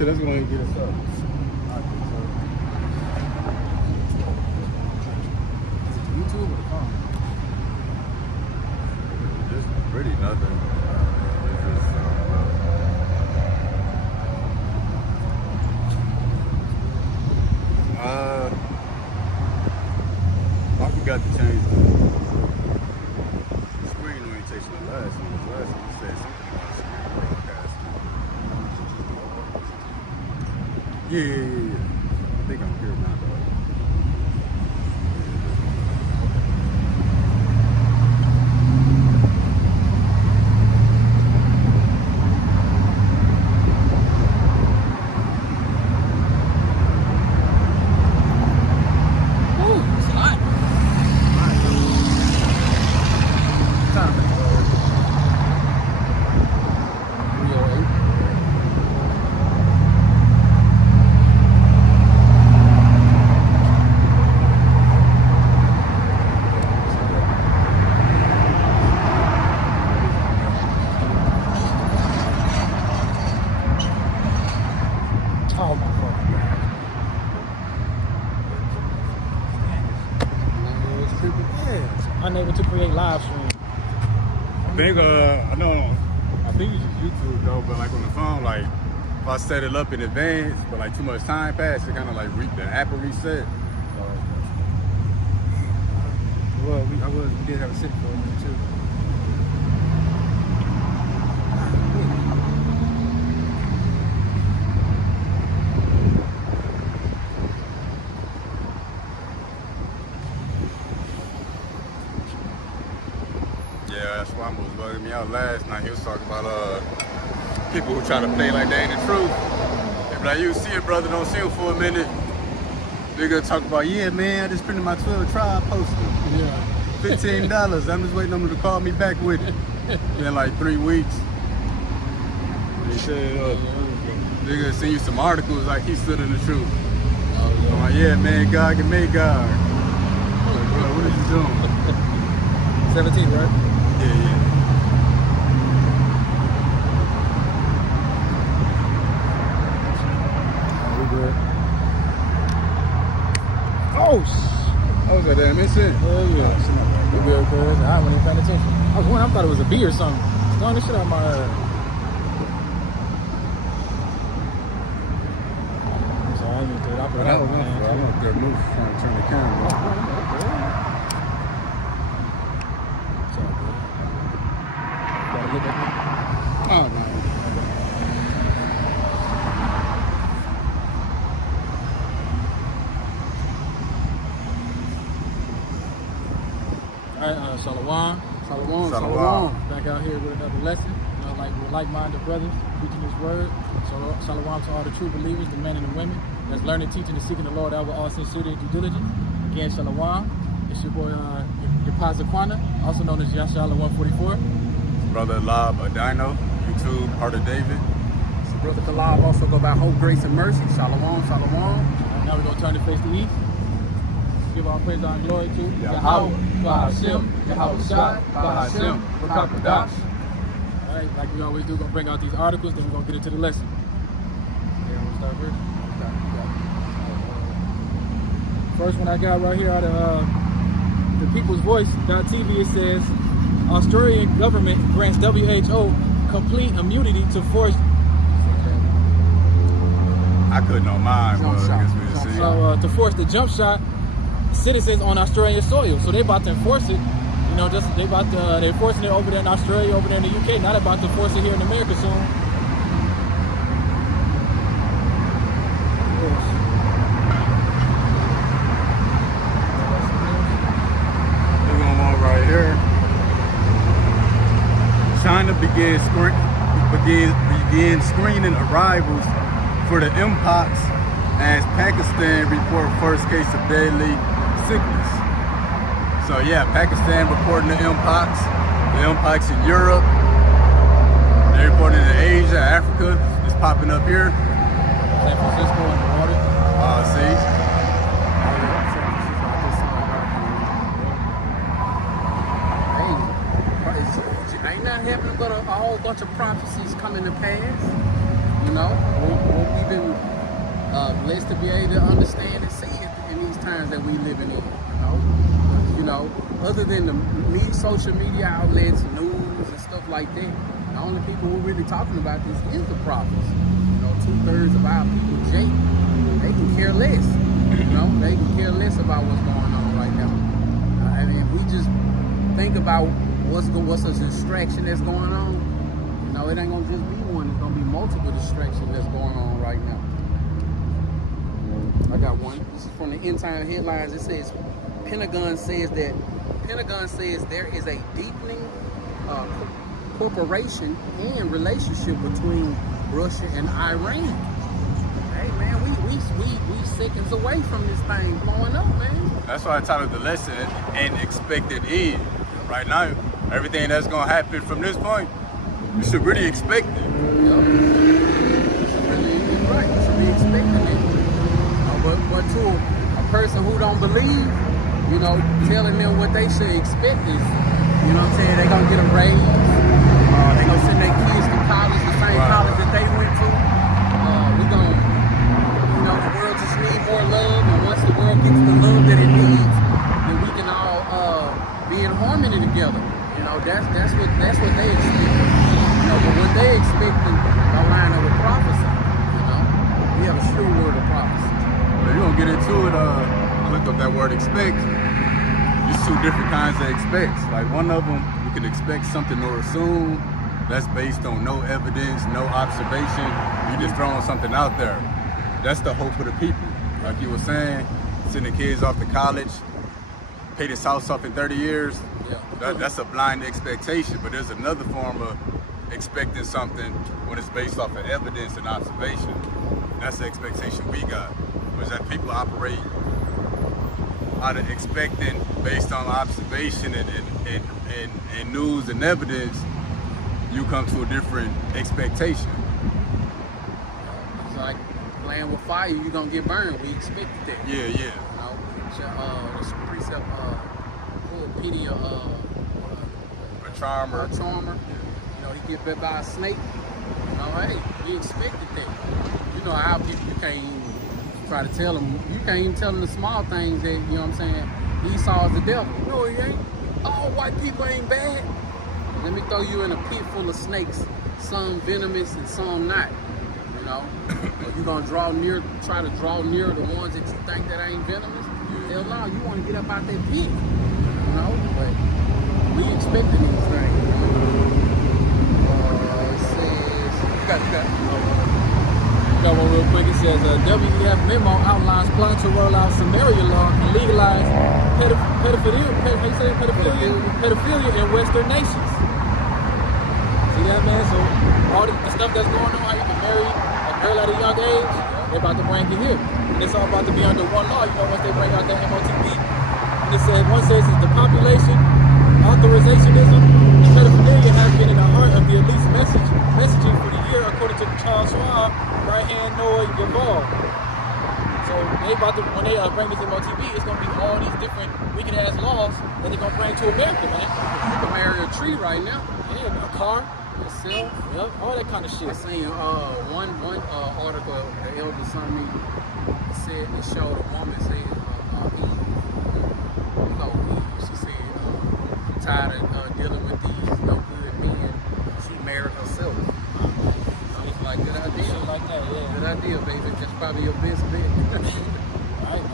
shit, that's gonna get us up. YouTube or the phone? Just pretty nothing. I forgot to change the screen orientation the last one. The last one said something about screen broadcast. Yeah. I think I'm here now, though. Unable to create live stream. I think it's just YouTube though, but like on the phone, like if I set it up in advance, but like too much time passed, it kind of like the app will reset. Well, we did have a sit for it too. That's why was bugging me out last night. He was talking about people who try to play like they ain't the truth. They be like, you see it, brother, don't see it for a minute. They're gonna talk about, yeah, man, I just printed my 12 tribe poster. Yeah. $15. I'm just waiting on them to call me back with it. In like 3 weeks. They said, they're gonna send you some articles like he stood in the truth. I'm like, yeah, man, God can make God. I'm like, bro, what are you doing? 17, right? Yeah. We good. Oh, was that damn instant? Hell yeah. We good, cuz. I wasn't even paying attention. I thought it was a bee or something. Throwing this shit out my head. I'm sorry, I didn't do it. I put it out, man. I'm up there moving, trying to turn the camera on. Look at me. Oh, man. All right, Shalom. Shalom. Back out here with another lesson. We're like-minded brothers teaching His word. Shalom to all the true believers, the men and the women that's learning, teaching, and seeking the Lord out with all sincerity and due diligence. Again, Shalom. It's your boy, your Pastor Quana, also known as Yashala 144. Brother Lob Adino, YouTube, Heart of David. So Brother Kalab also go by Hope, Grace, and Mercy. Shalom. Now we're going to turn the face to east. Give all praise and glory to Yahweh, Bahashem, Yahweh Shai, Bahashem, Rakakadash. All right, like we always do, going to bring out these articles, then we're going to get into the lesson. Yeah, we'll start first. First one I got right here out of the People's Voice.tv, it says, Australian government grants WHO complete immunity to force. I couldn't know mine, but I guess we'll see. So to force the jump shot citizens on Australian soil. So they about to enforce it. You know, they're enforcing it over there in Australia, over there in the UK. Not about to force it here in America soon. We're going on right here. China began screening arrivals for the Mpox as Pakistan report first case of deadly sickness. So yeah, Pakistan reporting the Mpox in Europe. They reporting it in Asia, Africa. It's popping up here. San Francisco in the water. See. Ain't not happening but a whole bunch of prophecies coming to pass. You know, what we've been blessed to be able to understand and see it in these times that we living in. Other than the social media outlets, news and stuff like that, the only people who are really talking about this is the prophets. 2/3 of our people, Jake, they can care less. They can care less about what's going on right now. And if we just think about what's a distraction that's going on, it ain't gonna just be one. It's gonna be multiple distractions that's going on right now. I got one. This is from the End Time Headlines. It says, Pentagon says there is a deepening cooperation and relationship between Russia and Iran. Hey man, we seconds away from this thing blowing up, man. That's why I titled the lesson "An Expected End." Right now, everything that's gonna happen from this point, you should really expect it. Yep. Right. You should be expecting it. But to a person who don't believe, telling them what they should expect is, they're gonna get a raise. They're gonna send their kids to college, the same college that they went to. We're gonna, the world just need more love, and once the world gets the love that it needs, then we can all be in harmony together. That's what they expect. But what they expecting don't line up with prophecy. We have a sure word of prophecy. But you're gonna get into it. Look up that word "expect." There's two different kinds of expects. Like one of them, you can expect something or assume that's based on no evidence, no observation. You just throwing something out there. That's the hope of the people. Like you were saying, sending kids off to college, pay this house off in 30 years. Yeah. That's a blind expectation. But there's another form of expecting something when it's based off of evidence and observation. That's the expectation we got. Was that people operate out of expecting based on observation and news and evidence, you come to a different expectation. It's like playing with fire, you're gonna get burned. We expected that. Yeah. This precept, Wikipedia, A charmer. He get bit by a snake. Hey, we expected that. How people, you can't even try to tell them, you can't even tell them the small things that, Esau's the devil. No, he ain't. All white people ain't bad. Let me throw you in a pit full of snakes, some venomous and some not. You gonna try to draw near the ones that you think that ain't venomous? Hell no, you wanna get up out that pit. But we expecting these things. It says, you got Got one real quick. It says WEF memo outlines plan to roll out Samaria law and legalize pedophilia in Western nations. See that, man? So all the stuff that's going on, how you can marry a girl at a young age, they're about to bring it here. And it's all about to be under one law, once they bring out that MOTB. And it says, one says it's the population, authorizationism, and pedophilia have been in the heart of the elite's messaging for the year, according to Charles Schwab, right-hand Noah Yuval. So they about to, when they bring this MOTB, it's going to be all these different wicked-ass laws that they're going to bring to America, man. You can marry a tree right now. Yeah, a car, yourself. yep, all that kind of shit. I seen one article, the elder son me, said, it showed a woman said, she said, I'm tired of dealing with these no good men. She married herself. I was like, good idea. Shit like that, yeah. Good idea, baby. That's probably your best bet. Right,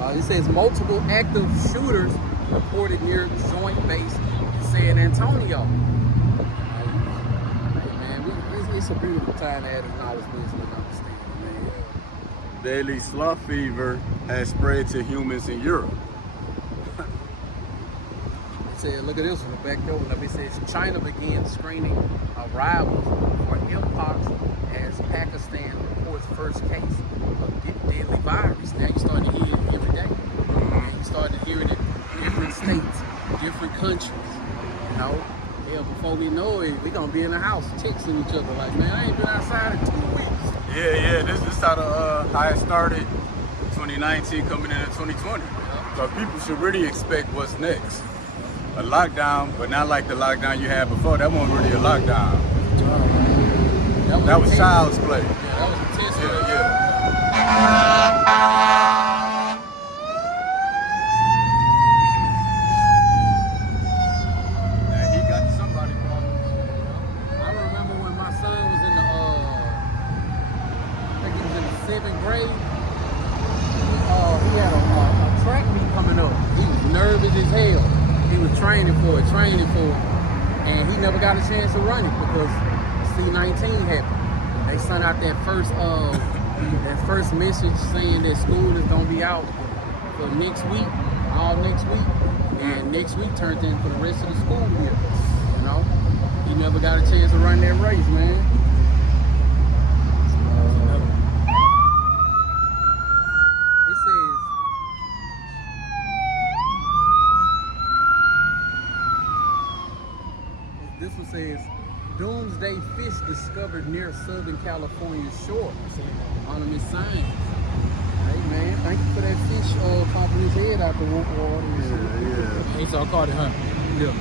man. It says multiple active shooters reported near joint base in San Antonio. Hey, man, it's a beautiful time to add knowledge, wisdom, and understanding, man. Deadly sloth fever has spread to humans in Europe. It said, look at this one, the back door. It says China began screening arrivals for Mpox as Pakistan reports first case of deadly virus. Now you're starting to hear it every day. And you're starting to hear it in different states, different countries. Hell, before we know it, we're gonna be in the house texting each other like, man, I ain't been outside in 2 weeks. Yeah. This is how it started. 2019 coming into 2020. So people should really expect what's next. A lockdown, but not like the lockdown you had before. That wasn't really a lockdown. That was child's play. Yeah, that was a test. Yeah. Yeah, he got somebody problem. I remember when my son was in the, I think he was in the 7th grade. He had a track meet coming up. He was nervous as hell. He was training for it, and he never got a chance to run it because C-19 happened. They sent out that first message saying that school is gonna be out for next week, all next week, and next week turned in for the rest of the school year. You know, he never got a chance to run that race, man. It says, this one says, doomsday fish discovered near Southern California shore. On them is signs. Hey man, thank you for that fish popping his head out the water. Yeah. Esau caught it, huh? Yeah.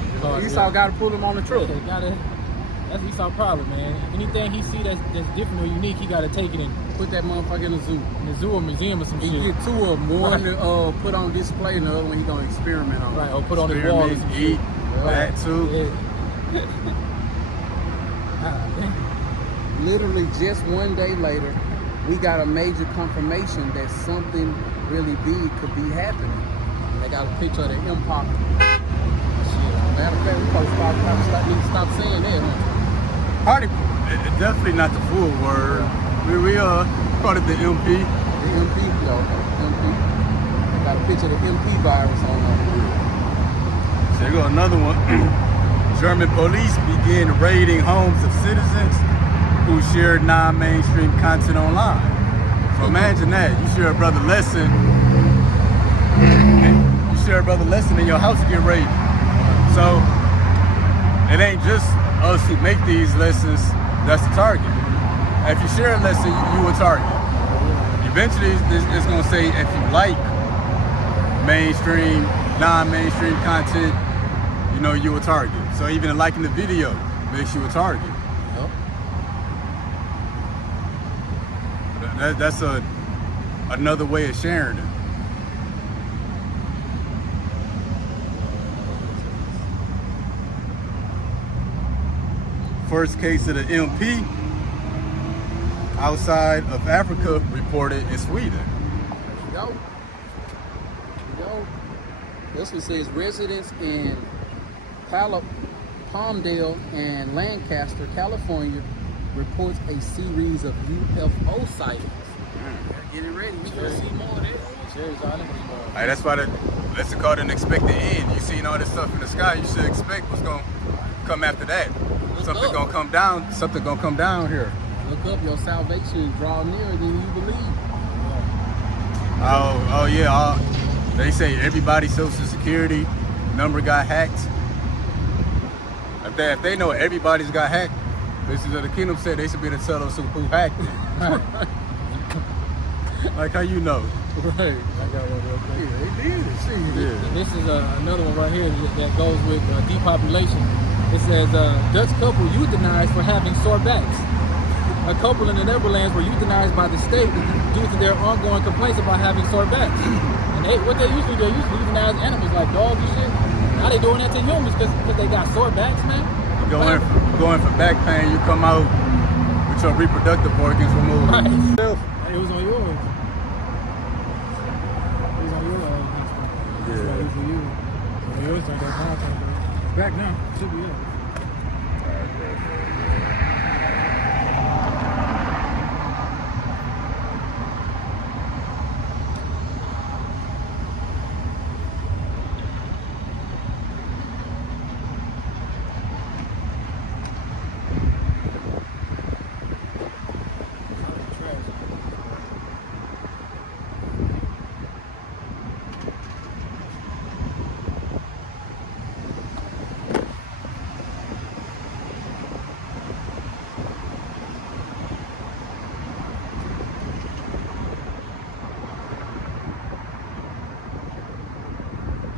Esau got to pull him on the truck. That's Esau's problem, man. Anything he see that's different or unique, he gotta take it and Put that motherfucker in the zoo. in the zoo or museum or some He shit. get 2 of them. One to put on display and the other one he gonna experiment on. Right, or put on his wall or some Experiment, shit. eat, that too. Yeah. Literally just one day later, we got a major confirmation that something really big could be happening. And they got a picture of the M-Pop. Matter of fact, we probably need to stop saying that. Hardy, definitely not the full word. We called it the MP. The MP, MP. They got a picture of the MP virus on there. So there go another one. German police began raiding homes of citizens who shared non-mainstream content online. So imagine that. You share a brother lesson. You share a brother lesson and your house get raided. So it ain't just us who make these lessons that's the target. If you share a lesson, you a target. Eventually, it's gonna say if you like mainstream, non-mainstream content, you know you a target. So even liking the video makes you a target. Yep. That's another way of sharing it. First case of the MP outside of Africa reported in Sweden. Yo. This one says residents in Palmdale and Lancaster, California, reports a series of UFO sightings. Get it ready. We're gonna see more of that. Hey, that's why let's call it an expected end. You seen all this stuff in the sky, you should expect what's gonna come after that. Something gonna come down. Something gonna come down here. Look up, your salvation is draw nearer than you believe. Oh yeah. They say everybody's social security number got hacked. If they know everybody's got hacked, this is what the kingdom said they should be able to tell us who hacked it. Like how you know? Right. I got one real quick. Yeah, they did it. See, Yeah. This is another one right here that goes with depopulation. It says Dutch couple euthanized for having sore backs. A couple in the Netherlands were euthanized by the state due to their ongoing complaints about having sore backs. And what they usually do, euthanize animals like dogs and shit. Now they doing that to humans because they got sore backs, man. Going for back pain, you come out with your reproductive organs removed. Right. It was on yours. It was on your Yeah. It was on yours. On yours, turned that content. Back now. Should be up.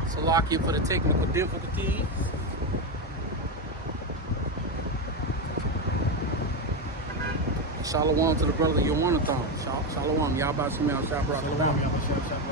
So lock in for the technical difficulties. Shalom to the brother Yawanathon. Shalom. Y'all about to me on Shop Rock. Shalom, y'all. Shalom.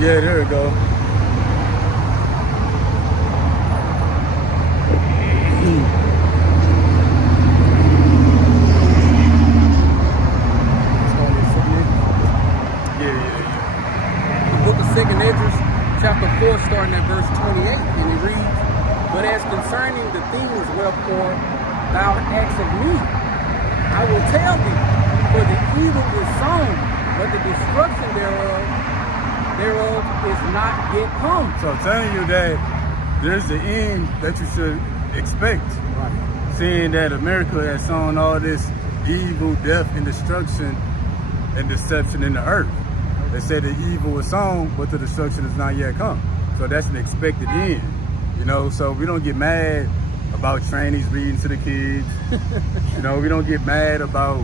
Yeah, there we go. The book of 2 Esdras, chapter 4, starting at verse 28, and it reads, "But as concerning the things wherefore thou askest of me, I will tell thee, for the evil is sown, but the destruction thereof is not yet come." So I'm telling you that there's the end that you should expect. Right. Seeing that America has sown all this evil, death, and destruction and deception in the earth. They say the evil is sown, but the destruction is not yet come. So that's an expected end. You know, so we don't get mad about trainees reading to the kids. You know, we don't get mad about,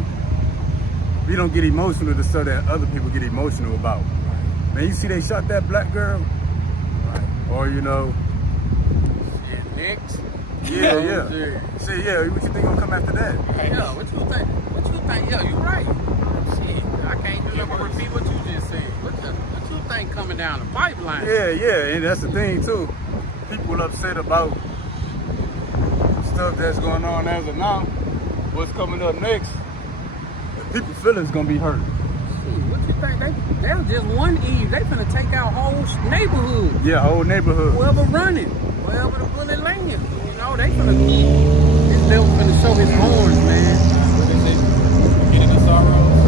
we don't get emotional to stuff that other people get emotional about. Man, you see they shot that black girl? Right. Or, you know, And next. yeah. See, yeah, what you think gonna come after that? Yeah, what you think? Yeah, you're right. Shit, I can't do nothing but repeat what you just said. What you think coming down the pipeline? Yeah, and that's the thing too. People upset about stuff that's going on as of now. What's coming up next? People's feelings gonna be hurt. Shit, what you think? That was just one Eve. They finna take out whole neighborhood. Yeah, whole neighborhood. Whoever running, wherever the bullet land. You know, they finna, this devil finna show his horns, man. Getting the sorrows.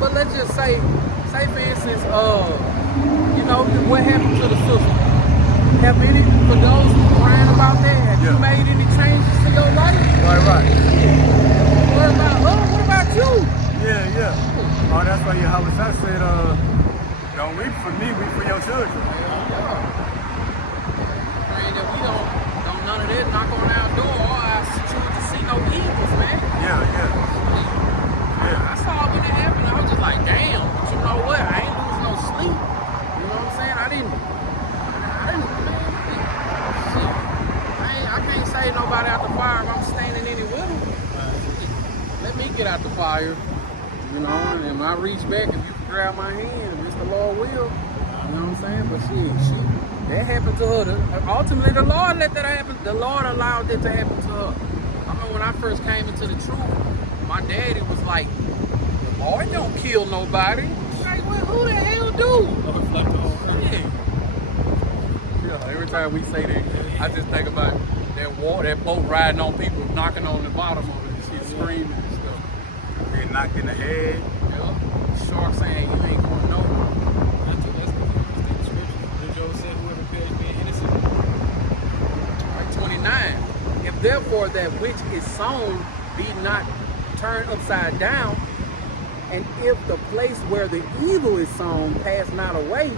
But let's just say for instance, you know, what happened to the sister? Have any, for those who crying about that, have you made any changes to your life? Right. What about her? What about you? Yeah. Oh, that's why Yahweh Shai said, don't weep for me, weep for your children. Praying that we don't none of that knock on our door or our children to see no evils, man. Yeah. I saw it when it happened. I was just like, damn. But you know what? I ain't losing no sleep. You know what I'm saying? I didn't. Shit. I can't save nobody out the fire if I'm standing in it with them. Let me get out the fire. You know, and when I reach back, if you can grab my hand, if it's the Lord will. You know what I'm saying? But shit, that happened to her. Ultimately, the Lord let that happen. The Lord allowed that to happen to her. I remember when I first came into the truth, my daddy was like, "The Lord don't kill nobody." Like, well, who the hell do? Yeah, every time we say that, I just think about that boat riding on people, knocking on the bottom of it, and shit, screaming and stuff. Getting knocked in the head. Yeah. Shark saying you ain't going nowhere. That's the scripture. Joe said, "Whoever perish being innocent." Like 29. If therefore that which is sown be not turned upside down, and if the place where the evil is sown pass not away,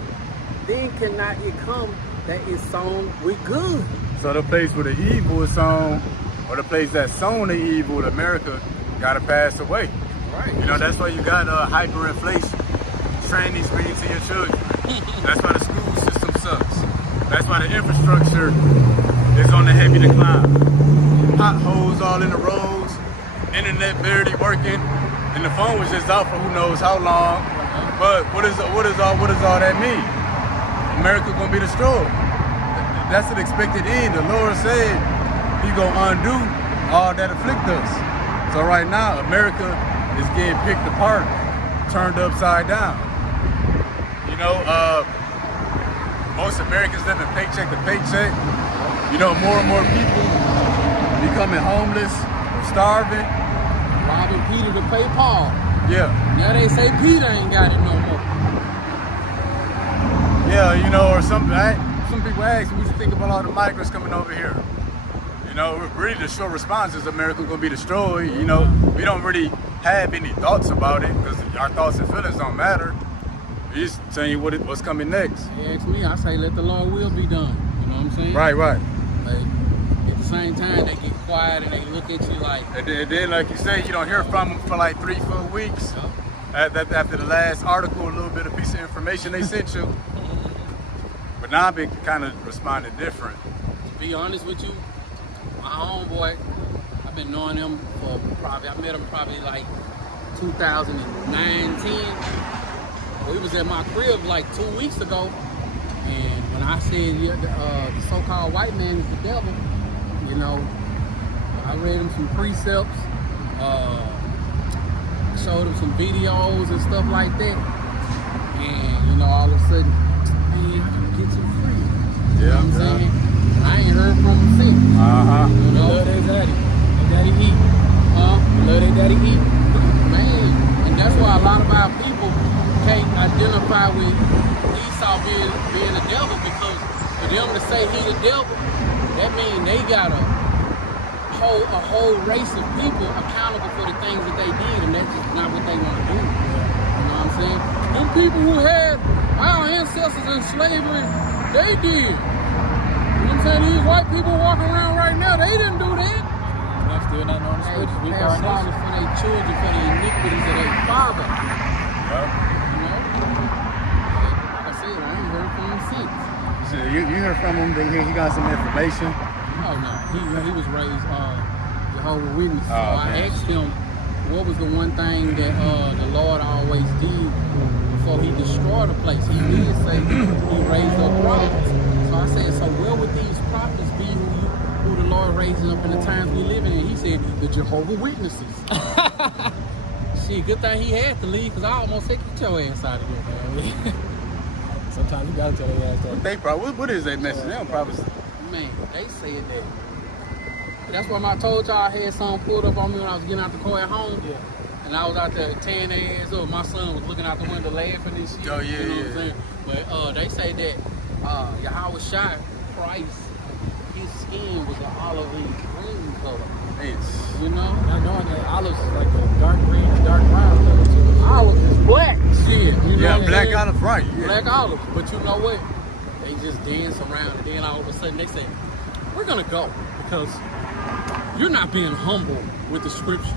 then cannot it come that is sown with good. So the place where the evil is sown, or the place that's sown the evil, America, gotta pass away. Right. You know, that's why you got hyperinflation. Train these things to your children. That's why the school system sucks. That's why the infrastructure is on the heavy decline. Potholes all in the roads, internet barely working, and the phone was just out for who knows how long. But what does all that mean? America gonna be destroyed. That's an expected end. The Lord said He gonna undo all that afflict us. So right now, America is getting picked apart, turned upside down. You know, most Americans living paycheck to paycheck. You know, more and more people becoming homeless, starving. Robbing Peter to pay Paul. Yeah. Now they say Peter ain't got it no more. Yeah, you know, or some people ask, what you think about all the migrants coming over here? You know, really the short response is America's gonna be destroyed. You know, we don't really have any thoughts about it because our thoughts and feelings don't matter. We just telling you what's coming next. They ask me, I say, let the Lord will be done. You know what I'm saying? Right. Like, at the same time, they get quiet and they look at you like. And then like you say, you don't hear from them for like 3-4 weeks. After the last article, a little bit of piece of information they sent you. But now I've been kind of responding different. To be honest with you, my homeboy, I've been knowing him for I met him probably like 2009, 10. He was at my crib like 2 weeks ago. And when I said the so-called white man is the devil, you know, I read him some precepts, showed him some videos and stuff like that. And, you know, all of a sudden, man, I can get you free. You know what I'm saying? I ain't heard from him since. You know, Love their daddy. Their daddy eat. Love their daddy eat. Man, and that's why a lot of our people can't identify with Esau being the devil, because for them to say he the devil, that means they got a whole race of people accountable for the things that they did, and that's just not what they want to do. You know what I'm saying? Them people who had our ancestors in slavery, they did. You know what I'm saying? These white people walking around right now, they didn't do that. That's still not on the They scriptures. We pass are laws for their children, for the iniquities of their father. Yep. You know? Like I said, I ain't heard from him since. So you heard from him, then he got some information. Oh no, he was raised Jehovah's Witness. So I man. asked him what was the one thing that the Lord always did before he destroyed the place. He did say he raised up prophets. So I said, so where would these prophets be who the Lord raising up in the times we live in? He said, the Jehovah's Witnesses. Shit, good thing he had to leave, because I almost said, get your ass out of here, man. Sometimes you gotta tell their ass that. They probably, what is that message? They don't probably. Man, they said that. That's why I told y'all I had something pulled up on me when I was getting out the car at home. Yeah. And I was out there tearing their ass up. My son was looking out the window laughing and shit. Oh, yeah, you know what I'm yeah. saying? But they say that Yahweh Shai, Christ, his skin was an olive green color. It's, You know? Not knowing that olives is like a dark green, dark brown color too. Olive is black shit. You know yeah, what I'm black saying? olive, right. Yeah. Black olive. But you know what? They just dance around, and then all of a sudden they say, we're gonna go because you're not being humble with the scriptures.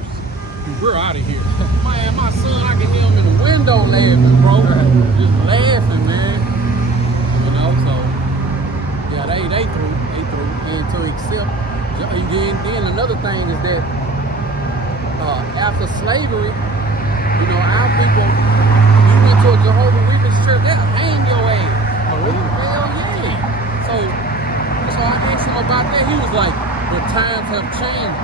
We're out of here. Man, my son, I can hear him in the window laughing, bro. Just laughing, man. You know, so yeah, they through. And to accept. Then another thing is that after slavery, you know, our people, you went to a Jehovah's Witness church, they'll hang your ass. Oh, really? Hell yeah. So I asked him about that. He was like, the times have changed.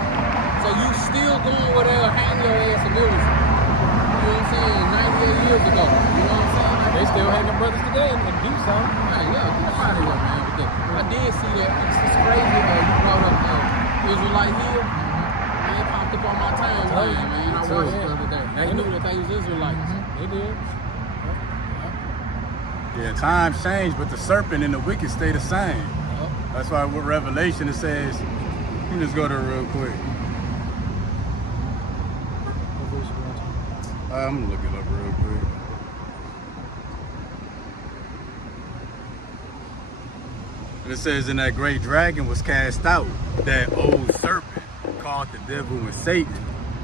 So you still going where they'll hang your ass and it was, you know what I'm saying, 98 years ago. You know what I'm saying? They still hang their brothers today and do something. Man, yeah, get out of here, man. With that. I did see that. It's crazy that you brought up Israelite Hill. Man, it popped up on my timeline, man. I watched it the other day. They knew that they was Israelites. They did. Yeah, times change, but the serpent and the wicked stay the same. Yep. That's why with Revelation it says, you just go there real quick. What verse you want to? I'm gonna look it up real quick. And it says, and that great dragon was cast out, that old serpent called the devil and Satan,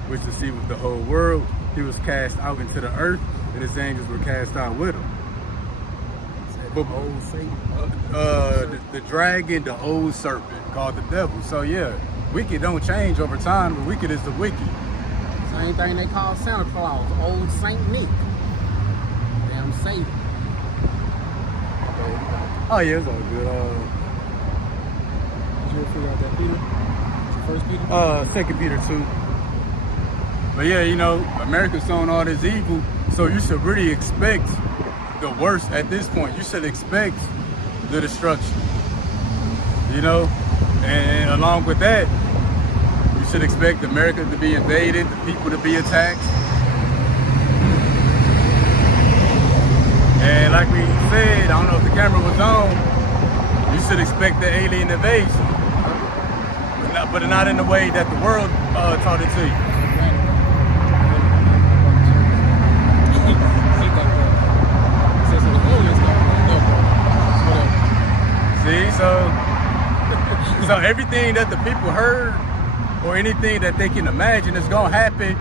which deceiveth the whole world. He was cast out into the earth, and his angels were cast out with him. But Old Satan. the dragon, the old serpent, called the devil. So yeah, wicked don't change over time, but wicked is the wicked. Same thing they call Santa Claus, old Saint Nick. Damn Satan. Oh yeah, it's all good. Did you ever figure out that Peter? First Peter? 2 Peter 2. But yeah, you know, America's sown all this evil, so you should really expect the worst at this point. You should expect the destruction, you know? And along with that, you should expect America to be invaded, the people to be attacked. And like we said, I don't know if the camera was on, You should expect the alien invasion, but not in the way that the world taught it to you. See, so everything that the people heard or anything that they can imagine is gonna happen,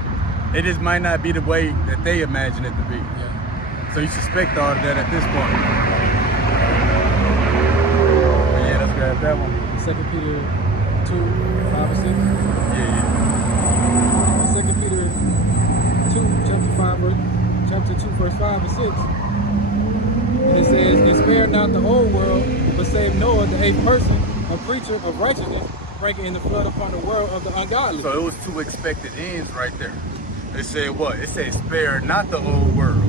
it just might not be the way that they imagine it to be. Yeah. So you suspect all of that at this point. But yeah, let's grab that one. 2 Peter 2, 5 and 6. Yeah, 2 Peter 2, chapter 2, verse 5 and 6. And it says, and spare not the whole world, but save Noah, the eighth person, a preacher of righteousness, breaking in the flood upon the world of the ungodly. So it was two expected ends right there. It said what? It said spare not the whole world.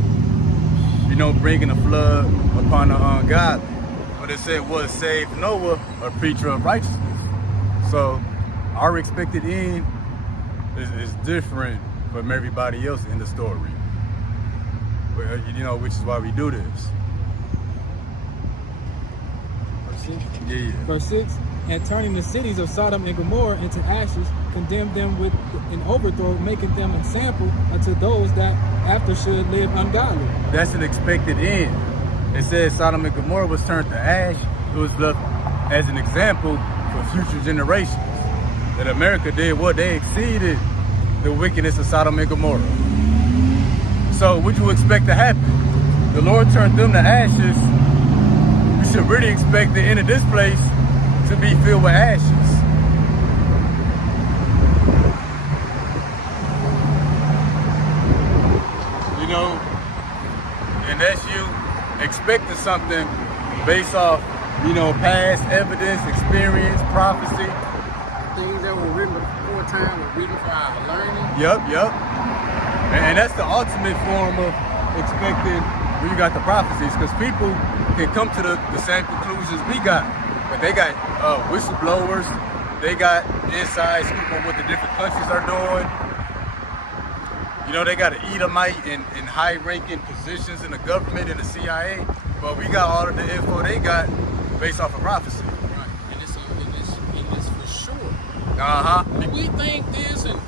You know, bringing a flood upon the ungodly. But it said what? Save Noah, a preacher of righteousness. So our expected end is different from everybody else in the story. Well, you know, which is why we do this. Verse 6. Yeah. Verse 6. And turning the cities of Sodom and Gomorrah into ashes, condemned them with an overthrow, making them a sample unto those that after should live ungodly. That's an expected end. It says Sodom and Gomorrah was turned to ash. It was left as an example for future generations. That America did what? They exceeded the wickedness of Sodom and Gomorrah. So what you expect to happen? The Lord turned them to ashes. We should really expect the end of this place to be filled with ashes. You know, and that's you expecting something based off, you know, past evidence, experience, prophecy. Things that were written before time were written for our learning. Yep. And that's the ultimate form of expecting when you got the prophecies, because people can come to the same conclusions we got. But they got whistleblowers, they got inside scoop on what the different countries are doing. You know, they got an Edomite in high-ranking positions in the government and the CIA, but we got all of the info they got based off of prophecy. Right. And it's for sure. Uh-huh. We think this, and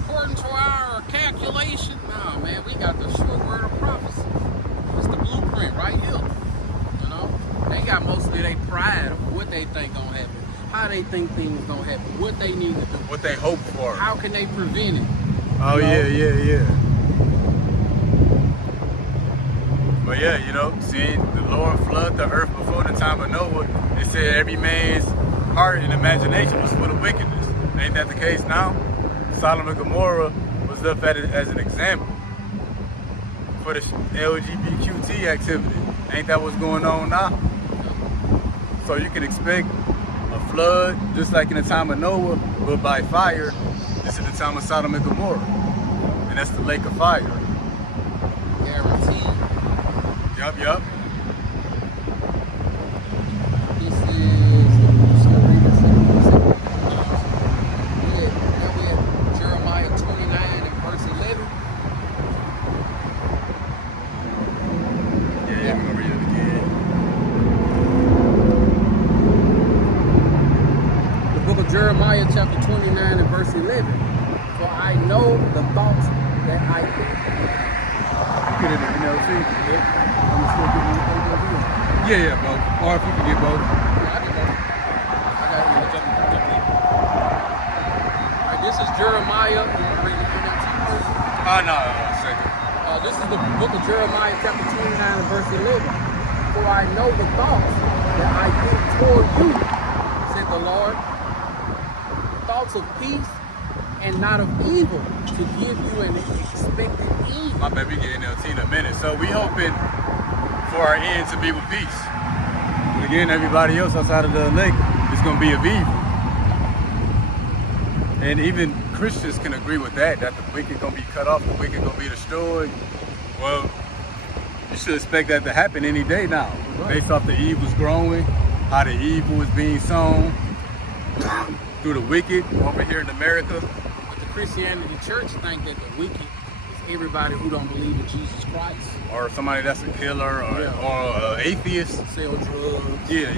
according to our calculation, nah, man, we got the sure word of prophecy. It's the blueprint right here. You know, they got mostly their pride of what they think gonna happen, how they think things gonna happen, what they need to do, What they hope for. how can they prevent it. Oh, You know? yeah. But yeah, you know, seeing the Lord flood the earth before the time of Noah, it said every man's heart and imagination was full of wickedness. Ain't that the case now? Sodom and Gomorrah was up as an example for the LGBTQT activity. Ain't that what's going on now? So you can expect a flood just like in the time of Noah, but by fire. This is the time of Sodom and Gomorrah. And that's the lake of fire. Guaranteed. Yup. This is we had Jeremiah 29 and verse 11. Yeah, we're gonna read it again. The book of Jeremiah, chapter 29 and verse 11. For I know the thoughts that I think. Get it in NLT. I'm still giving you AWS. Yeah, both. Or if you can get both. Yeah, I did that. I got it. Alright, this is Jeremiah. You want to read the NLT version? No, second. This is the book of Jeremiah, chapter 29 and verse 11. For I know the thoughts that I think toward you, said the Lord, thoughts of peace and not of evil, to give you an expected end. My bad, we get NLT in a minute. So we hoping for our end to be with peace. But again, everybody else outside of the elect is going to be of evil. And even Christians can agree with that the wicked going to be cut off, the wicked going to be destroyed. Well, you should expect that to happen any day now. Based off the evil's growing, how the evil is being sown through the wicked over here in America. But the Christianity church think that the wicked is everybody who don't believe in Jesus Christ. Or somebody that's a killer, or Yeah. or atheist. Sell drugs. Yeah.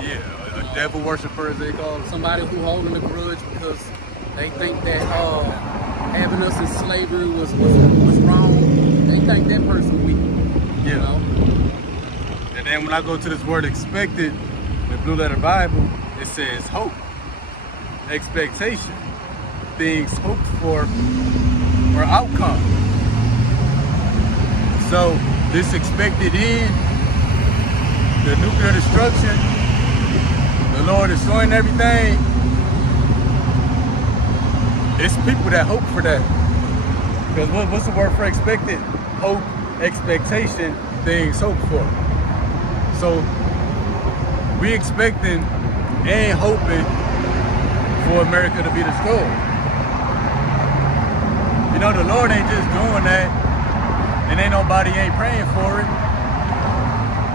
A devil worshiper, as they call it. Somebody who holding a grudge because they think that having us in slavery was wrong. They think that person weak. Yeah. You know? And then when I go to this word expected, the Blue Letter Bible, it says hope, expectation, things hoped for, or outcome. So this expected end, the nuclear destruction, the Lord is showing everything. It's people that hope for that. Because what's the word for expected? Hope, expectation, things hoped for. So we expecting and hoping for America to be destroyed. You know, the Lord ain't just doing that, and ain't nobody ain't praying for it.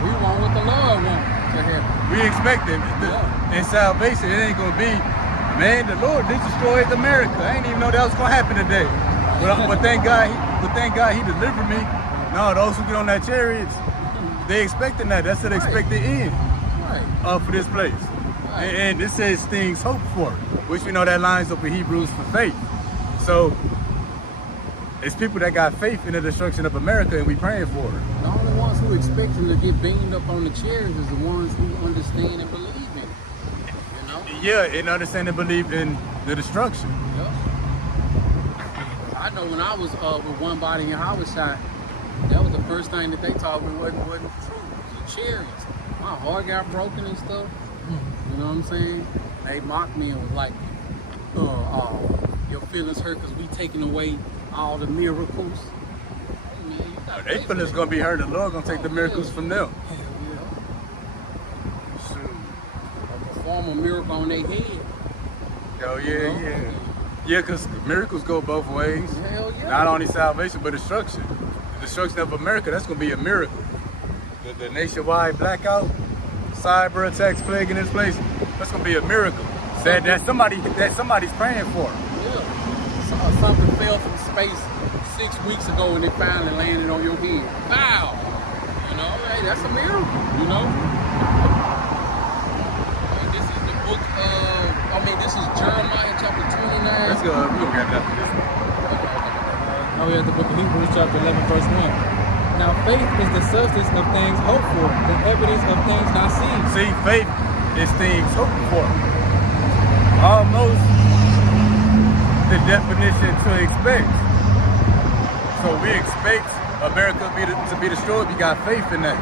We want what the Lord wants to happen. We expect it. In salvation, it ain't gonna be, man, the Lord just destroyed America. I didn't even know that was gonna happen today. But thank God, he delivered me. No, those who get on that chariots, they expecting that. That's an expected end for this place. Right. And this says things hoped for, which we know that lines up with Hebrews for faith. So it's people that got faith in the destruction of America, and we praying for it. The only ones who expecting to get beamed up on the chariots is the ones who understand and believe in it. You know? Yeah, and understand and believe in the destruction. Yep. I know when I was with One Body and Howard shot, that was the first thing that they taught me wasn't true. The chariots. My heart got broken and stuff. You know what I'm saying? They mocked me and was like, your feelings hurt because we taking away all the miracles. Hey, man, you gotta They feel it's gonna be hurt. The Lord gonna take the miracles from them. Hell yeah. Shoot. Perform a miracle on their head. Oh yeah. Yeah, because miracles go both ways. Hell yeah. Not only salvation, but destruction. The destruction of America, that's gonna be a miracle. The nationwide blackout, cyber attacks plaguing this place, that's gonna be a miracle. That somebody's praying for. Yeah. Something fell from space 6 weeks ago and it finally landed on your head. Wow. You know, hey, that's a miracle, you know? And this is the book of, this is Jeremiah chapter 29. Let's go, we don't got nothing this one. Now we have the book of Hebrews chapter 11 verse 1. Now faith is the substance of things hoped for, the evidence of things not seen. See, faith is things hoped for. Almost the definition to expect. So we expect America to be destroyed. We got faith in that.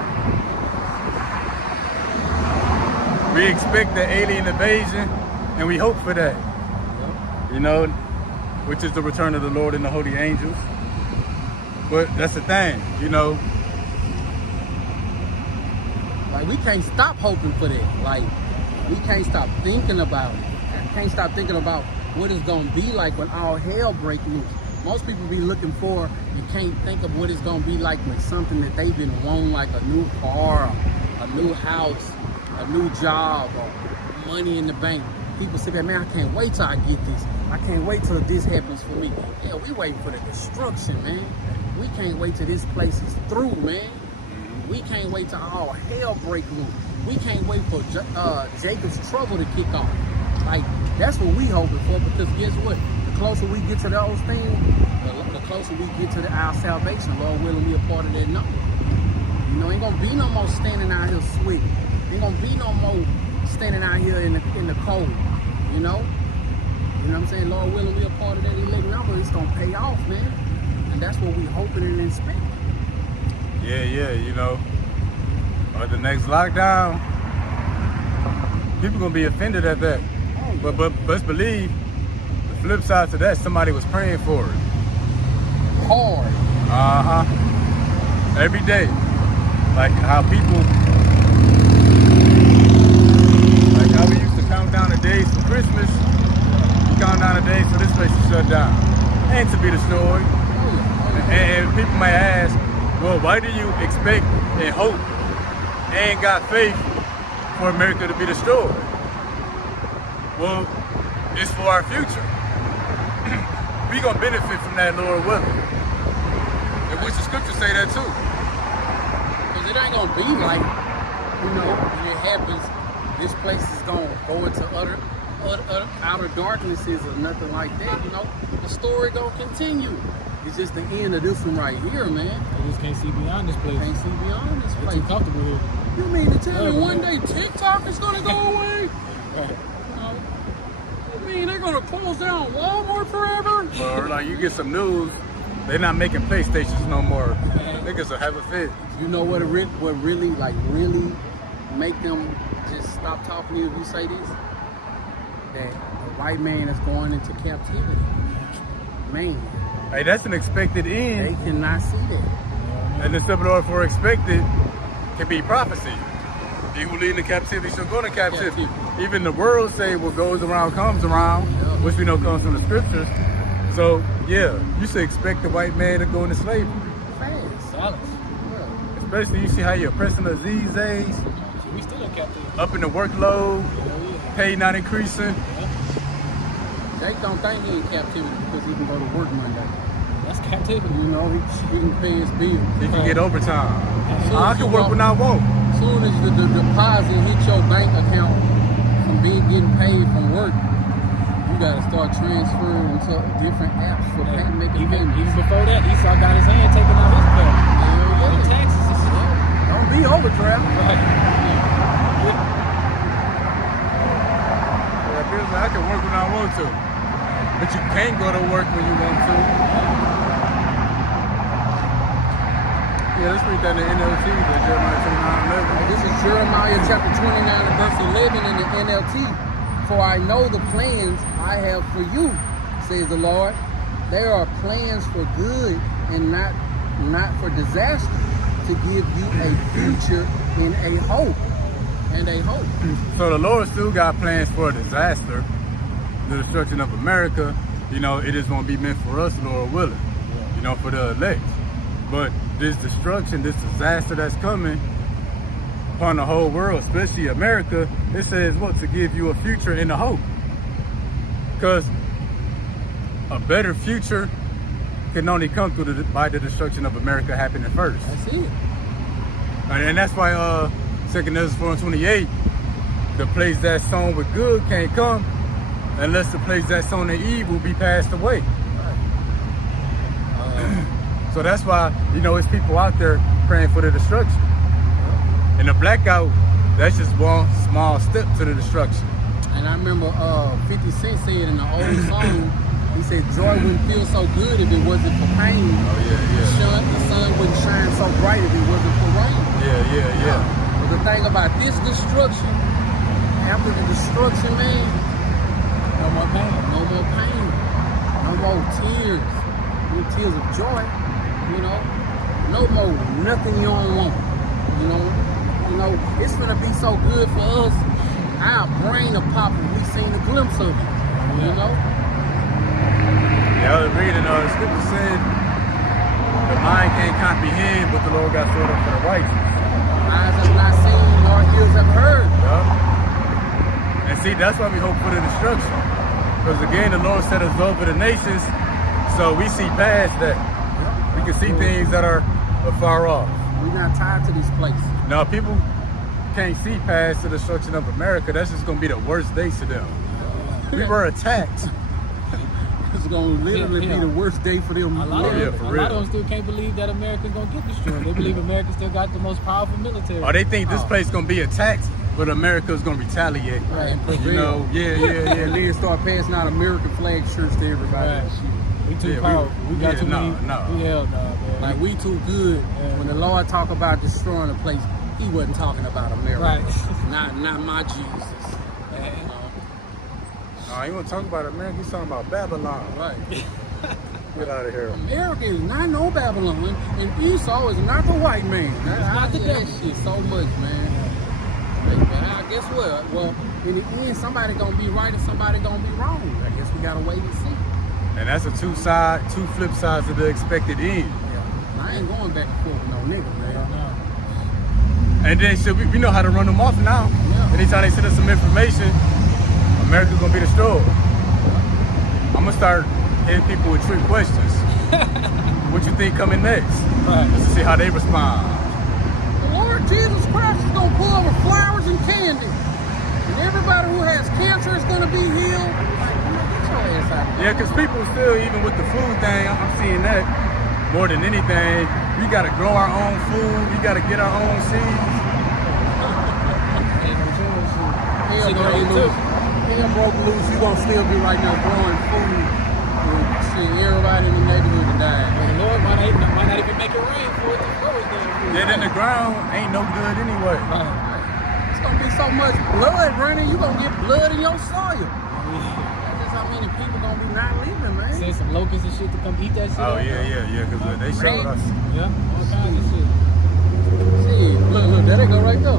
We expect the alien invasion, and we hope for that. You know, which is the return of the Lord and the holy angels. But that's the thing, you know. Like, we can't stop hoping for that. Like, we can't stop thinking about it. Can't stop thinking about what it's gonna be like when all hell breaks loose. Most people be looking for and can't think of what it's gonna be like when something that they've been wanting, like a new car, a new house, a new job, or money in the bank. People say that, man, I can't wait till I get this. I can't wait till this happens for me. Yeah, we waiting for the destruction, man. We can't wait till this place is through, man. We can't wait till all hell break loose. We can't wait for Jacob's trouble to kick off. Like, that's what we hoping for, because guess what? The closer we get to those things, the closer we get to our salvation. Lord willing, we a part of that number. You know, ain't gonna be no more standing out here sweating. Ain't gonna be no more standing out here in the cold. You know what I'm saying? Lord willing, we a part of that elect number. It's gonna pay off, man. And that's what we hoping and expecting. Yeah, you know. Or the next lockdown, people gonna be offended at that. But let's believe the flip side to that, somebody was praying for it. Hard. Every day. Like how we used to count down the days for Christmas, we count down the days for this place to shut down and to be destroyed. And people might ask, well, why do you expect and hope and got faith for America to be destroyed? Well, it's for our future. We gonna benefit from that, Lord willing. And which the scriptures say that too. Because it ain't gonna be like, when it happens, this place is gonna go into utter outer darknesses or nothing like that. The story gonna continue. It's just the end of this one right here, man. You just can't see beyond this place. Can't see beyond this It's place. too comfortable here. You mean to tell me one day TikTok is gonna go away? Right. You mean they're gonna close down Walmart forever? Or like you get some news, they're not making PlayStations no more. Niggas will have a fit. You know what really make them just stop talking to you if you say this? That the white man is going into captivity. Man, Hey, that's an expected they end. cannot see that. And the simple order for expected can be prophecy. He who lead into captivity shall go into captivity. Even the world say what goes around comes around, which we know comes from the scriptures. So yeah, you should expect the white man to go into slavery. Fast. Silence. Especially you see how you're oppressing us these days, We still in captivity. up in the workload, pay not increasing. Jake don't think he in captivity because he can go to work Monday. That's captivity. He can pay his bills. He can get overtime. Soon I as can you work walk- when I want. Soon as the deposit hits your bank account from getting paid from work, you gotta start transferring to different apps for making Even payments. before that, Esau got his hand taken out his pay. Hell The yeah. taxes and shit. Don't be overdraft. Right. Yeah, it feels like I can work when I want to. But you can't go to work when you want to. Yeah, let's read that in the NLT, the Jeremiah 29:11. This is Jeremiah chapter 29 and verse 11 in the NLT. For I know the plans I have for you, says the Lord. They are plans for good and not for disaster, to give you a future and a hope. So the Lord still got plans for a disaster, the destruction of America. It is going to be meant for us, Lord willing, for the elect. But this destruction, this disaster that's coming upon the whole world, especially America, it says what? To give you a future and a hope. Because a better future can only come through by the destruction of America happening first. That's it. And that's why 2 Ezra 4:28, the place that's sown with good can't come unless the place that's sown in evil be passed away. So that's why, it's people out there praying for the destruction. And the blackout, that's just one small step to the destruction. And I remember 50 Cent said in the old song, he said, joy wouldn't feel so good if it wasn't for pain. Oh, yeah. The sun wouldn't shine so bright if it wasn't for rain. Yeah. But the thing about this destruction, after the destruction, man, No more pain. no more pain, no more tears, no tears of joy, no more nothing you don't want, it's gonna be so good for us. Our brain will pop when we seen a glimpse of it, Yeah, I was reading, the scripture said, the mind can't comprehend, but the Lord got stored up for the righteous. Eyes have not seen, nor ears have heard. Yeah. And see, that's why we hope for the destruction. Because again, the Lord set us over the nations, so we see past that. We can see things that are far off. We're not tied to this place. Now, people can't see past the destruction of America. That's just going to be the worst day to them. We were attacked. It's gonna literally Yeah. be the worst day for them. A lot, Yeah, of, for a real. lot of them still can't believe that America's gonna get destroyed. They believe America still got the most powerful military. Or they think this place going to be attacked, but America's going to retaliate. Right, Yeah. And then start passing out American flag shirts to everybody. Right. We too Yeah, powerful. We got too no. many. Hell no, man. Like we too good. When the Lord talk about destroying a place, He wasn't talking about America. Right. Not my Jesus. No, he want to talk about America. He's talking about Babylon. Right. Get out of here. America is not no Babylon, and Esau is not the white man. I get that shit so much, man. But guess what? Well, in the end, somebody gonna be right and somebody gonna be wrong. I guess we gotta wait and see. And that's two flip sides of the expected end. I ain't going back and forth with no nigga, man. And then shit, we know how to run them off now. Yeah. Anytime they send us some information, America's gonna be destroyed. I'm gonna start hitting people with trick questions. What you think coming next? Right. Let's see how they respond. The Lord Jesus Christ is going to pull over flowers and candy. And everybody who has cancer is going to be healed. Like, get your ass out of here. Yeah, because people still, even with the food thing, I'm seeing that more than anything. We got to grow our own food. We got to get our own seeds. Hell broke loose. Hell broke loose. You gonna still be right now growing food. And shit, everybody in the neighborhood to die. The Lord might not even make it rain for it to grow his damn food. Dead in the ground ain't no good anyway. It's gonna be so much blood running. You gonna get blood in your soil. That's just how many people gonna be not living, man. Send some locusts and shit to come eat that shit. Oh up. yeah, because they showed us. Yeah, all kinds of shit. See, look, there they go right there.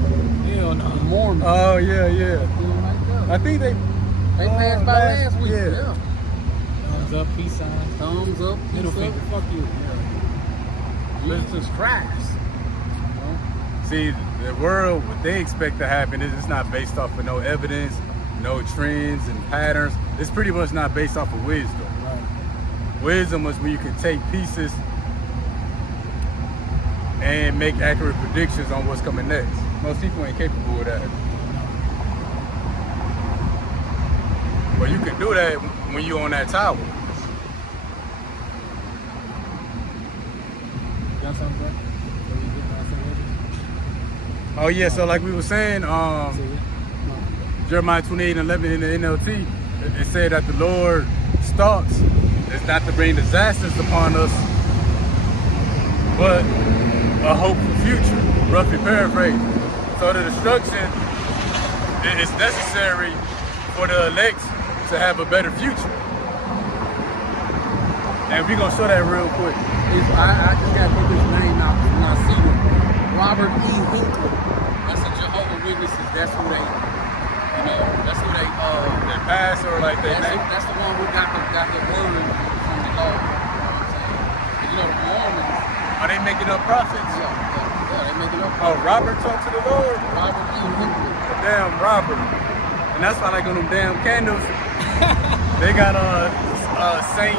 Hell no. Mormon. Oh yeah. Right there. I think they Passed by last week. Yeah. Thumbs up, peace sign. Thumbs up, Middle peace finger, up. fuck you. Jesus Christ. See, the world, what they expect to happen is it's not based off of no evidence, no trends and patterns. It's pretty much not based off of wisdom. Right. Wisdom is when you can take pieces and make accurate predictions on what's coming next. Most people ain't capable of that. But you can do that when you're on that tower. Got something, bro? Oh yeah, so like we were saying, Jeremiah 28:11 in the NLT, it said that the Lord stalks is not to bring disasters upon us, but a hopeful future, roughly paraphrased. So the destruction is necessary for the elect to have a better future. And we're gonna show that real quick. I just gotta get this name out when I see him. Robert E. Hinckley. That's a Jehovah's Witnesses. That's who they, They pass or like they that's the one who got the word from the Lord. You know what I'm saying? And the Mormons. are they making up prophets? Yeah, they make it up. Oh, Robert talked to the Lord. Robert E. Hinckley. Damn Robert. And that's why like on them damn candles, they got Saint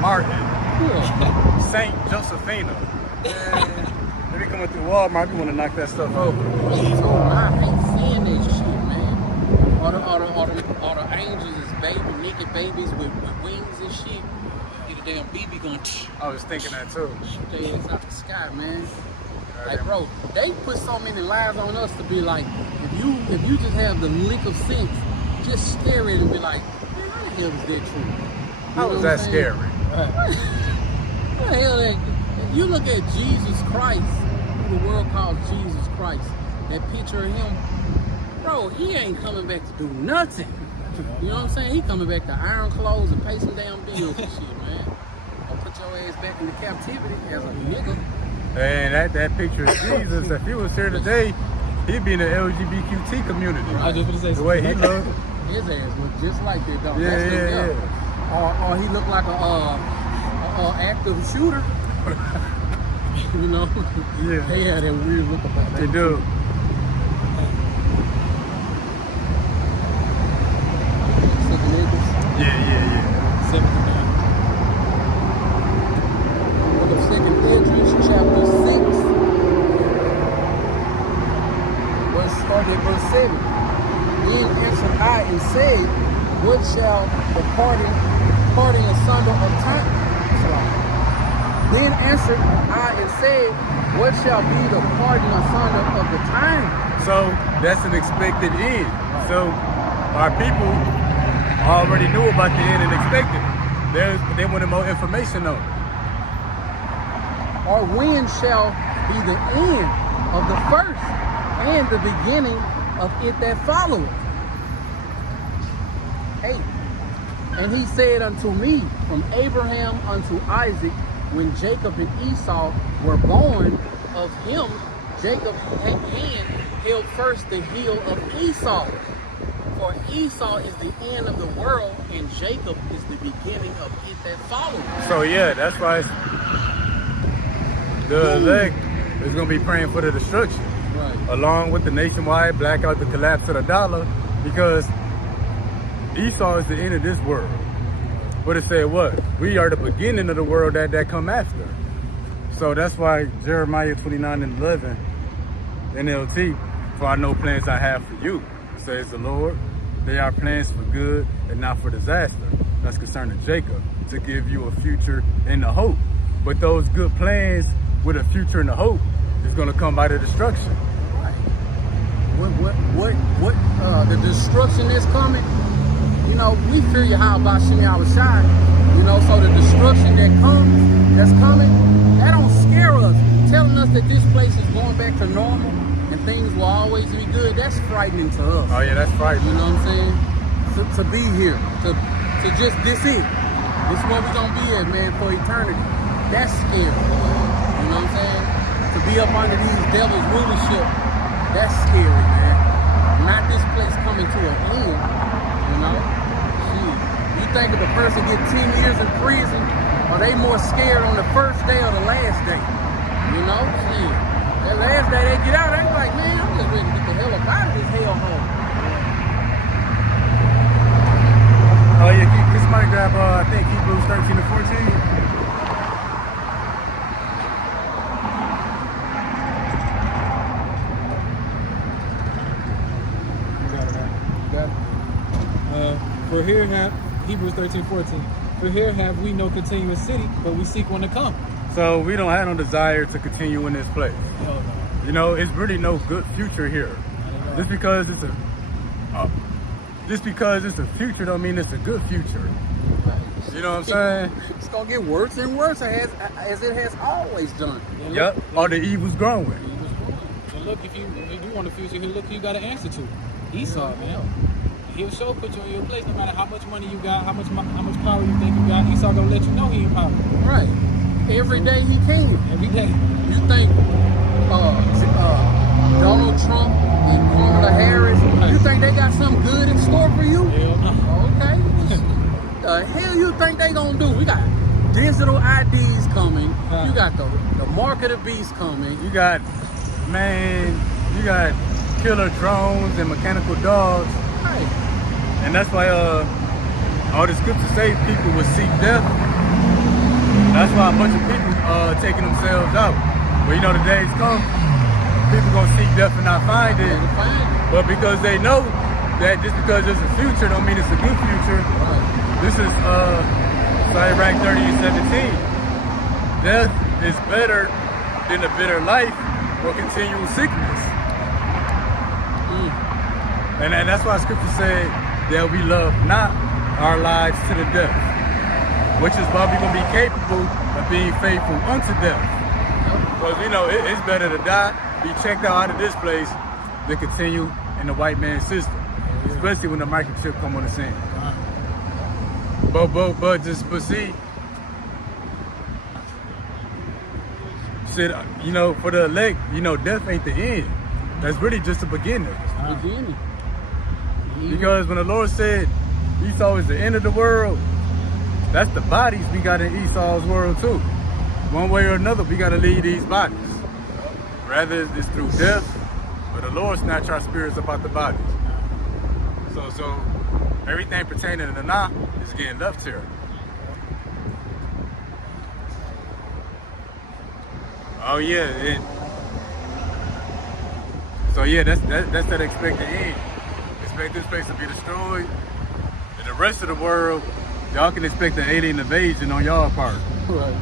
Martin, Yeah. Saint Josephina. They be coming through Walmart, you wanna knock that stuff over. I hate seeing that shit, man. All the angels is naked babies with wings and shit. Get a damn BB gun. I was thinking that too. Shoot their ass out the sky, man. Like, bro, they put so many lies on us to be like, if you just have the lick of sense, just stare at it and be like, man, how the hell is that true? How was that scary? What the hell? You look at Jesus Christ, who the world calls Jesus Christ. That picture of him, bro, he ain't coming back to do nothing. You know what I'm saying? He coming back to iron clothes and pay some damn bills and shit, man. Or put your ass back into captivity as a nigga. And that picture of Jesus, if he was here today, he'd be in the LGBTQ community. I was just gonna say The way he something. looked. His ass look just like that, don't Yeah, That's yeah, him, yeah. Or he look like a active shooter. You know? Yeah. They had that weird look about They that. do. Sick niggas. Yeah. Seven to nine. Book of 2 Esdras, chapter 6. Started at verse 7. Then answered I and said, what shall the parting asunder of time? Then answered I and said, what shall be the parting asunder of the time? So that's an expected end. So our people already knew about the end and expected it. They wanted more information on it. Or when shall be the end of the first and the beginning of it that followeth? 8. And he said unto me, from Abraham unto Isaac, when Jacob and Esau were born, of him Jacob's hand held first the heel of Esau. For Esau is the end of the world, and Jacob is the beginning of it that follows. So yeah, that's why the elect is going to be praying for the destruction. Right. Along with the nationwide blackout, the collapse of the dollar, because Esau is the end of this world. But it said what? We are the beginning of the world that come after. So that's why Jeremiah 29:11, NLT, for I know plans I have for you, says the Lord. They are plans for good and not for disaster. That's concerning Jacob, to give you a future and a hope. But those good plans with a future and a hope is going to come by the destruction. The destruction that's coming, you know, we fear Yahweh Shemi Awashai, you know, so the destruction that's coming, that don't scare us. Telling us that this place is going back to normal and things will always be good, that's frightening to us. Oh yeah, that's frightening. You know what I'm saying? To be here, to just this is where we're gonna be at, man, for eternity. That's scary. You know what I'm saying? To be up under these devils' rulership, that's scary, man. Not this place coming to an end, you know? Shit. You think if a person get 10 years in prison, are they more scared on the first day or the last day? You know? Shit. That last day they get out, they be like, man, I'm just ready to get the hell up out of this hellhole. Oh yeah, this might grab, I think, Hebrews 13 and 14. For here have, Hebrews 13:14. For here have we no continuous city, but we seek one to come. So we don't have no desire to continue in this place. Hell no. You know, it's really no good future here. Just because it's a future don't mean it's a good future. You know what I'm saying? It's gonna get worse and worse as it has always done. Yep. All the evil's growing. And look, if you do want a future here, look who you got to answer to. Esau, man. He'll sure put you in your place no matter how much money you got, how much power you think you got. Esau gonna let you know he ain't power. Right. Every day he can. Every day. You think Donald Trump and Kamala Harris, you think they got something good in store for you? Hell no. Okay. The hell you think they gonna do? We got digital IDs coming. You got the mark of the beast coming. You got killer drones and mechanical dogs. Right. And that's why all the scriptures say people will seek death. That's why a bunch of people taking themselves out. But you know the days come, people gonna seek death and not find it. But because they know that just because there's a future don't mean it's a good future. This is Sirach 30:17. Death is better than a bitter life or continual sickness. And that's why scripture said that we love not our lives to the death, which is why we're going to be capable of being faithful unto death. Because, you know, it's better to die, be checked out of this place, than continue in the white man's system, especially when the microchip come on the scene. But see, shit, you know, for the elect, you know, death ain't the end. That's really just the beginning. Beginning. Because when the Lord said Esau is the end of the world, that's the bodies we got in Esau's world too. One way or another, we got to leave these bodies. Rather it's through death, but the Lord snatch our spirits up out the bodies. So everything pertaining to the Nah is getting left here. Oh yeah, so yeah, that's that expected end. Expect this place to be destroyed, and the rest of the world, y'all can expect an alien invasion on y'all part. Right.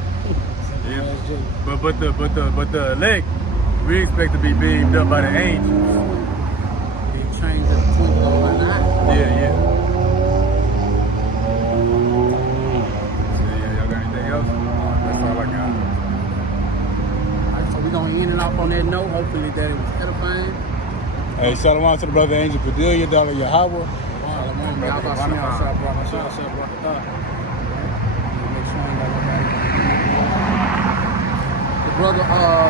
Yeah. But the elect, we expect to be beamed up by the angels. They changed the twinkle of an eye. Yeah. So yeah, y'all got anything else? That's all I got. Alright, so we're gonna end it off on that note. Hopefully that it was edifying. Hey, shalom to the brother Angel Padilla, daughter Yahweh. The brother,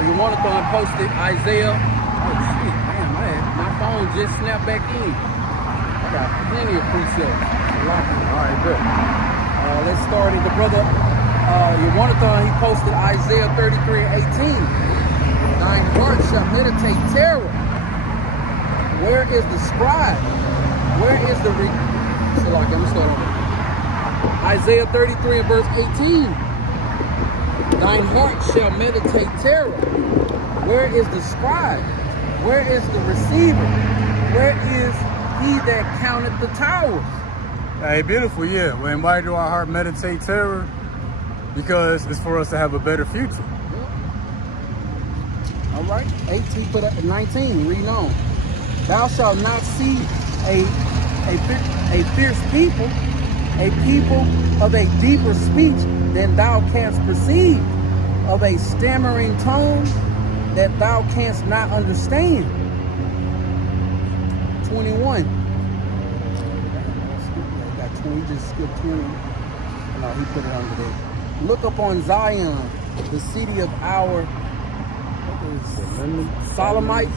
Yawanathon posted Isaiah. Oh shit, damn, my phone just snapped back in. I got plenty of precepts. Alright, good. Let's start it. The brother, Yawanathon, he posted Isaiah 33:18. Thine heart shall meditate terror. Where is the scribe? Where is the Isaiah 33 and verse 18. Thine heart shall meditate terror. Where is the scribe? Where is the receiver? Where is he that counted the towers? Hey, beautiful, yeah. When why do our heart meditate terror? Because it's for us to have a better future. All right, 18, put up 19, read on. Thou shalt not see a fierce people, a people of a deeper speech than thou canst perceive, of a stammering tongue that thou canst not understand. 21. Got 20, just skip 20. No, he put it under there. Look upon Zion, the city of our Solomonites.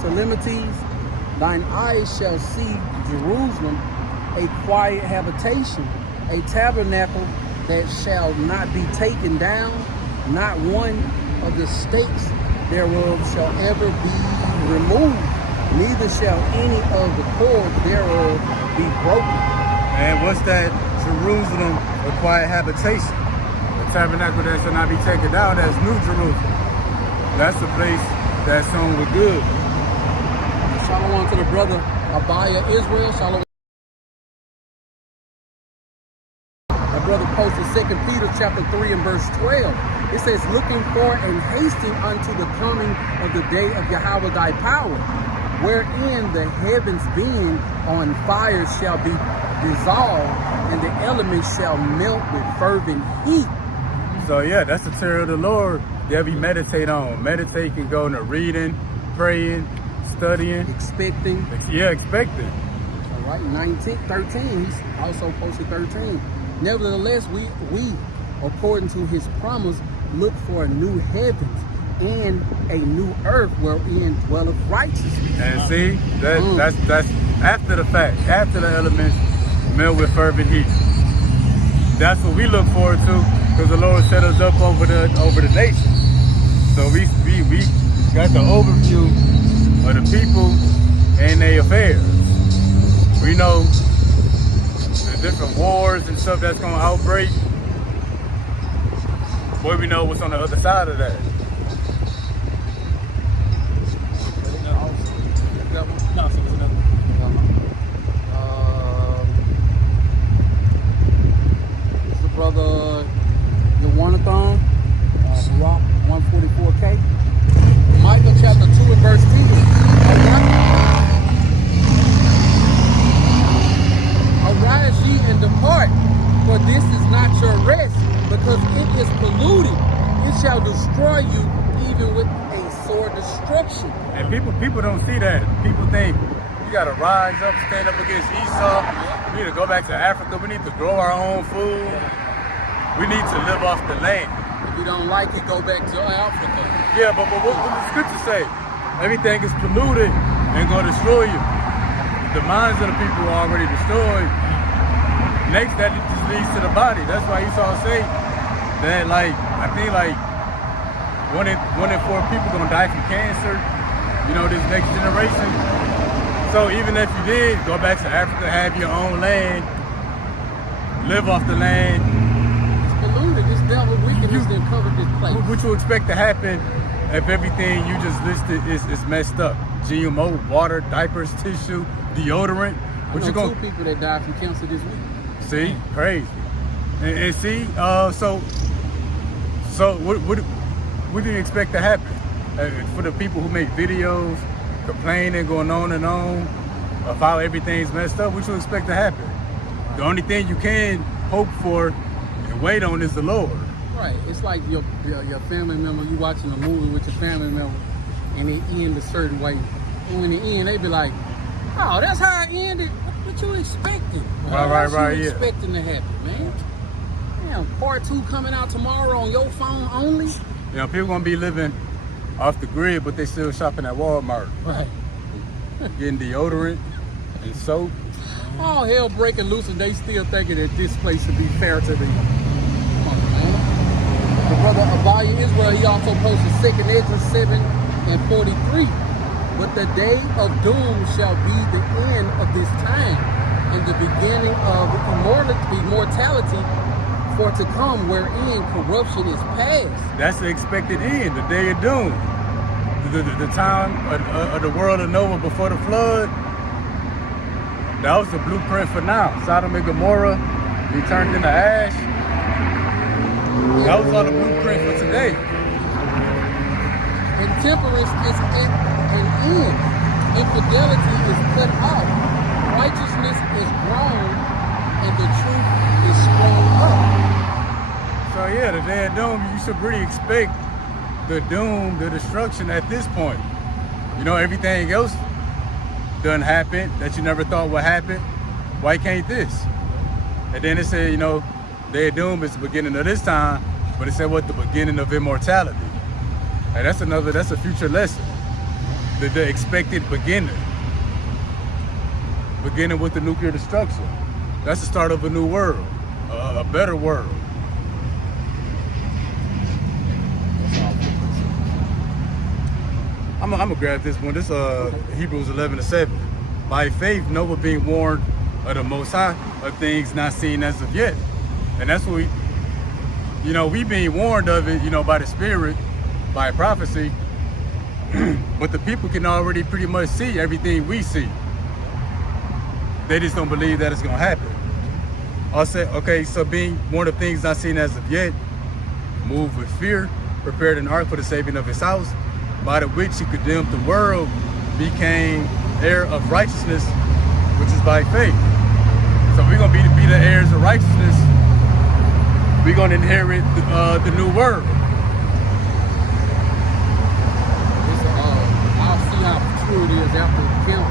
Solemnities. Thine eyes shall see Jerusalem, a quiet habitation, a tabernacle that shall not be taken down, not one of the stakes thereof shall ever be removed, neither shall any of the cords thereof be broken. And what's that Jerusalem, a quiet habitation? The tabernacle that shall not be taken down, that's New Jerusalem. That's the place that's sown with good. Shalom to the brother Abaya Israel. Shalom. That brother posted 2 Peter chapter 3 and verse 12. It says, looking for and hasting unto the coming of the day of Yahweh thy power, wherein the heavens being on fire shall be dissolved, and the elements shall melt with fervent heat. So yeah, that's the terror of the Lord that we meditate on. Meditate can go into reading, praying, studying, Expecting. Yeah, expecting. All right, 13. He's also posted 13. Nevertheless, we according to his promise, look for a new heavens and a new earth wherein dwelleth righteousness. And see, that's after the fact, after the elements melt with fervent heat. That's what we look forward to, because the Lord set us up over the nation. So we got the overview of the people and their affairs. We know the different wars and stuff that's gonna outbreak. Boy, we know what's on the other side of that. No, so there's another one. This is the brother Yawanathon, Rock 144K. Micah chapter 2 and verse 10. Arise ye and depart, for this is not your rest, because it is polluted. It shall destroy you even with a sore destruction. And people don't see that. People think you gotta rise up, stand up against Esau. We need to go back to Africa. We need to grow our own food. We need to live off the land. If you don't like it, go back to Africa. Yeah, but what does the scripture say? Everything is polluted and gonna destroy you. The minds of the people are already destroyed. Next, that just leads to the body. That's why Esau say that, I think one in 4 people gonna die from cancer. You know, this next generation. So even if you did go back to Africa, have your own land, live off the land, It's polluted. This devil wickedness that covered this place. what you expect to happen if everything you just listed is messed up? GMO, water, diapers, tissue, deodorant. I know 2 people that died from cancer this week. See, crazy. And see, so what do you expect to happen? For the people who make videos, complaining, going on and on of how everything's messed up, what you expect to happen? The only thing you can hope for and wait on is the Lord. Right. It's like your family member, you watching a movie with your family member, and it ends a certain way. And when it ends, they be like, oh, that's how it ended. What you expecting? Right, What you yeah. expecting to happen, man? Damn, part 2 coming out tomorrow on your phone only? You know, people gonna be living off the grid, but they still shopping at Walmart, Right. getting deodorant and soap. All hell breaking loose, and they still thinking that this place should be fair to them. Come on, man. The brother Abaya Israel, he also posted 2nd Ezra 7 and 43. But the day of doom shall be the end of this time, and the beginning of immortality for to come, wherein corruption is past. That's the expected end, the day of doom. The time of the world of Noah before the flood. That was the blueprint for now. Sodom and Gomorrah be turned into ash. That was all the blueprint for today. Intemperance is an end. Infidelity is cut off. Righteousness is grown, and the truth is sprung up. So yeah, the day of doom, you should really expect the doom, the destruction at this point. You know, everything else done happened that you never thought would happen. Why can't this? And then it said, you know, day of doom is the beginning of this time, but it said what? The beginning of immortality. And that's a future lesson. The expected beginning. Beginning with the nuclear destruction. That's the start of a new world, a better world. I'm gonna grab this one. This Hebrews 11:7. By faith, Noah being warned of the Most High of things not seen as of yet. And that's what we being warned of it, by the Spirit, by prophecy. But the people can already pretty much see everything we see. They just don't believe that it's gonna happen. I'll say, okay, so being warned of things not seen as of yet, moved with fear, prepared an ark for the saving of his house, by the which he condemned the world, became heir of righteousness, which is by faith. So we're gonna be the heirs of righteousness. We're gonna inherit the new world. I'll see how true it is after the count.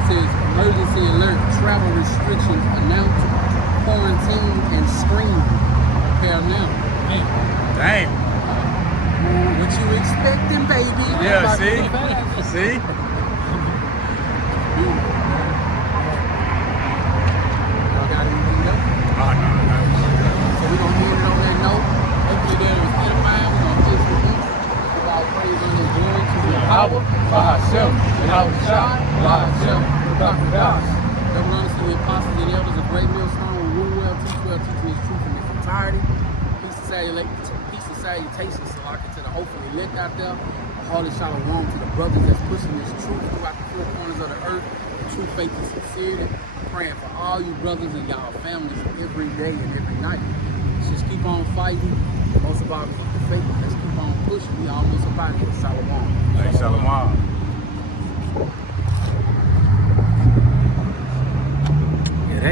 It says emergency alert, travel restrictions announced, quarantine and screen. Prepare now. Damn. What you expecting, baby? Yeah, see? See? Y'all got anything else? Oh, no. So we're going to end it on that note. Hopefully that was edifying. We're going to kiss the each. Give all praise and glory to the power of Hashem. Yahweh Shai, Yahweh Hashem, Dr. Gosh. Double honors to the apostles and elders of Great Millstone who rule well, teaching his truth in its entirety. Peace and salutations, Salaki, to the hopefully elect out there. Holy shalom to the brothers that's pushing this truth throughout the four corners of the earth. The true faith and sincerity. Praying for all you brothers and y'all families every day and every night. Let's just keep on fighting. Most of all, keep the faith. Let's keep on pushing. We almost about here. Shalom. Hey, shalom.